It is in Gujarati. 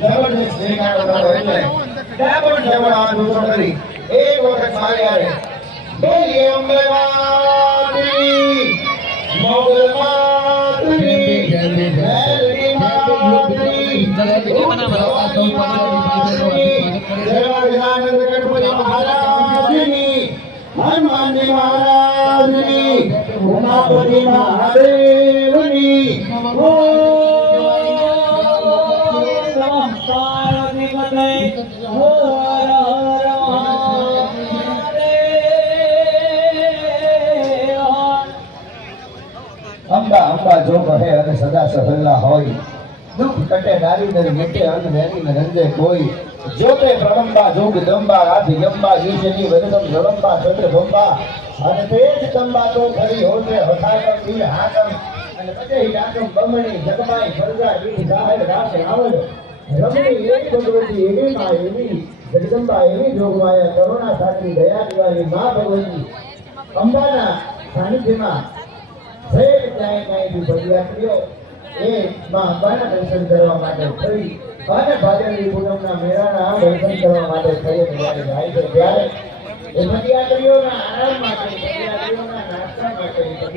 જબરદસ્ત દેખાડો કરો એટલે ત્યાં પણ જવળ આ દૂરો કરી એક વખત મારે આરે બોલીએ અંબે માતની મોગલ માતની મેલડી માતની જવાહરાનંદ ગણપતિ મહારાજની હનુમાનજી મહારાજની ઉમાપતિ મહાદેવની અંબા અંબા જો કહે અને સદા સહલા હોય દુઃખ કટે નારી દર મેટે અન વેરી ન રંજે કોઈ જોતે પ્રણંબા જોગ દંબા આધિ ગંબા જીજની વદનમ જલંબા સતે ભંબા અને તેજ કંબા તો ખરી હોતે હઠાકમ દી હાકમ અને પજે ડાકમ બમણી જગમાઈ ફરજા દી જાહેર રાસે આવડ રમણી એક ભગવતી એવી માં એવી જગદંબા એવી જોગમાયા કરુણા સાગરી દયા દિવાળી માં ભગવતી અંબાના સાનિધ્યમાં ભેટ ક્યાંય ક્યાંયથી પદયાત્રીઓ એ માં અંબાના દર્શન કરવા માટે થઈ અને ભાદરવી પૂનમના મેળાના દર્શન કરવા માટે થઈ ત્યારે જાય છે ત્યારે એ પદયાત્રીઓના આરામ માટે પદયાત્રીઓના નાસ્તા માટે